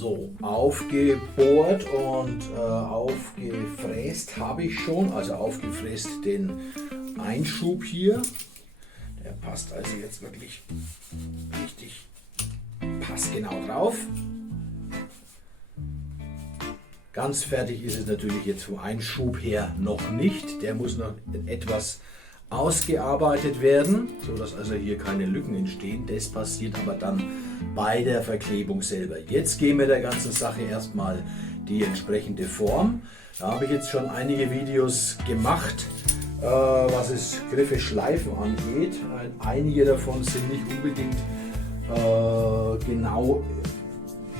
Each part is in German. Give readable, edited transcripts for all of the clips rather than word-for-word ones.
So, aufgebohrt und aufgefräst habe ich schon, also aufgefräst den Einschub hier. Der passt also jetzt wirklich richtig passgenau drauf. Ganz fertig ist es natürlich jetzt vom Einschub her noch nicht. Der muss noch etwas ausgearbeitet werden, sodass also hier keine Lücken entstehen. Das passiert aber dann bei der Verklebung selber. Jetzt geben wir der ganzen Sache erstmal die entsprechende Form. Da habe ich jetzt schon einige Videos gemacht, was es Griffe Schleifen angeht. Einige davon sind nicht unbedingt genau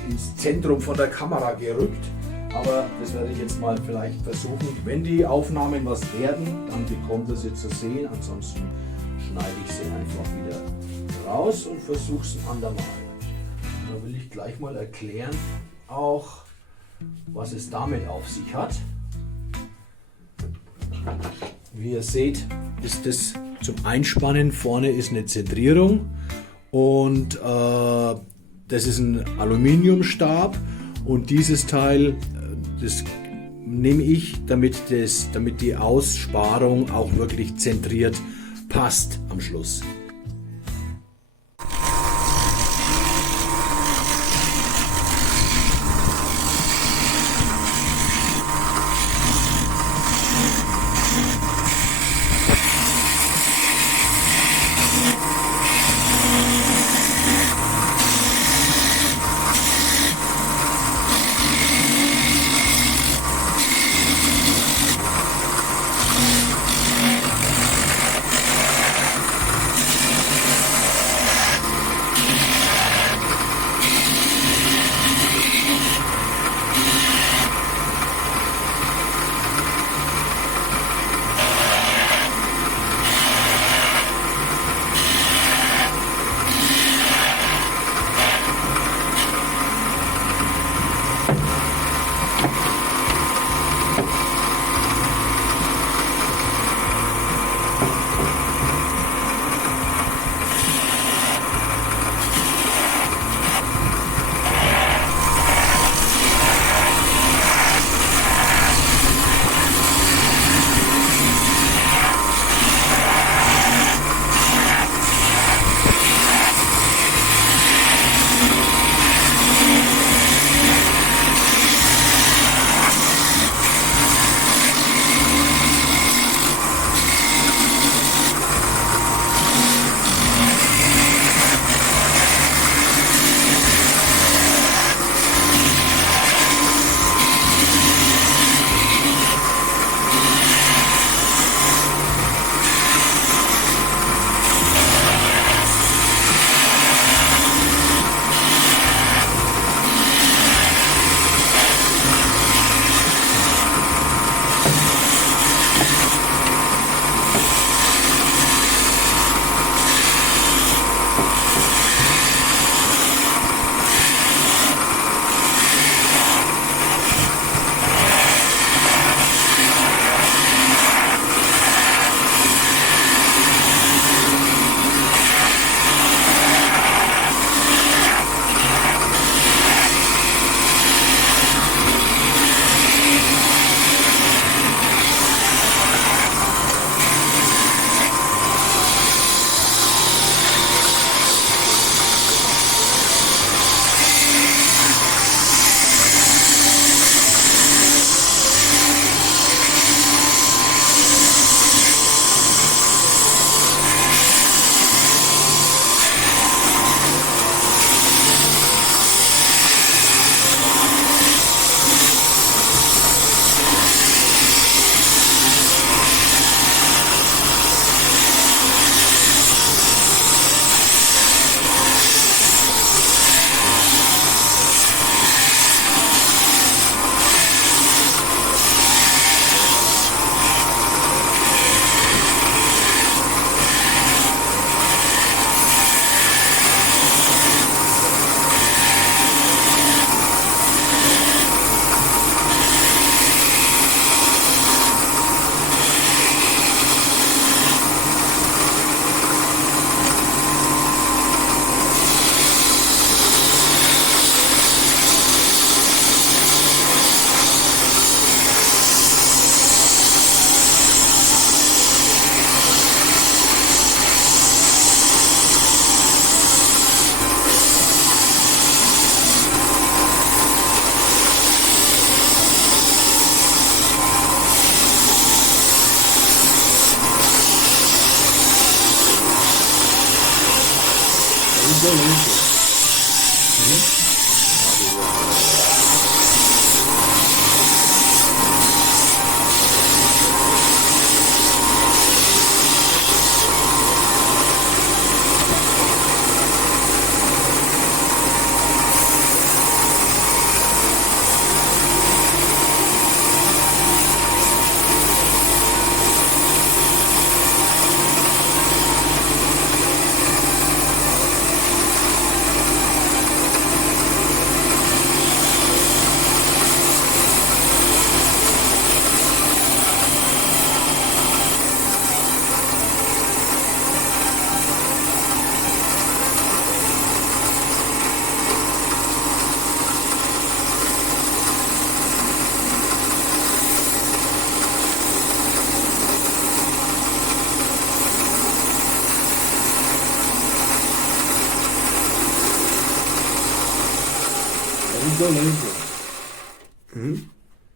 ins Zentrum von der Kamera gerückt. Aber das werde ich jetzt mal vielleicht versuchen. Wenn die Aufnahmen was werden, dann bekommt ihr sie zu sehen. Ansonsten schneide ich sie einfach wieder raus und versuche es ein andermal. Da will ich gleich mal erklären, auch was es damit auf sich hat. Wie ihr seht, ist das zum Einspannen. Vorne ist eine Zentrierung und das ist ein Aluminiumstab. Und dieses Teil, das nehme ich, damit die Aussparung auch wirklich zentriert passt am Schluss.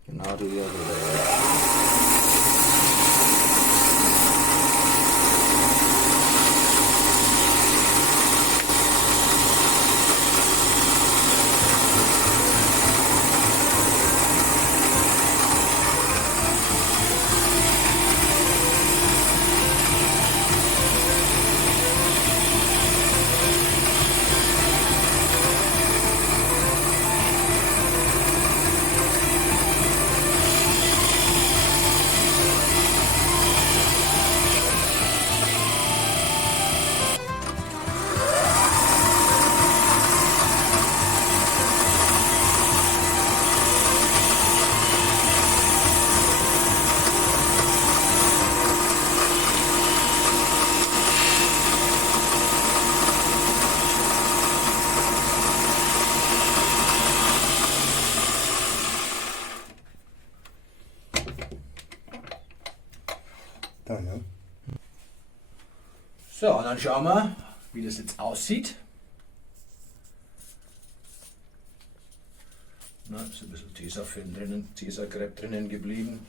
Genau, du ja. So, und dann schauen wir, wie das jetzt aussieht. Na, ist ein bisschen Tesafilm drinnen, Tesacrepe drinnen geblieben.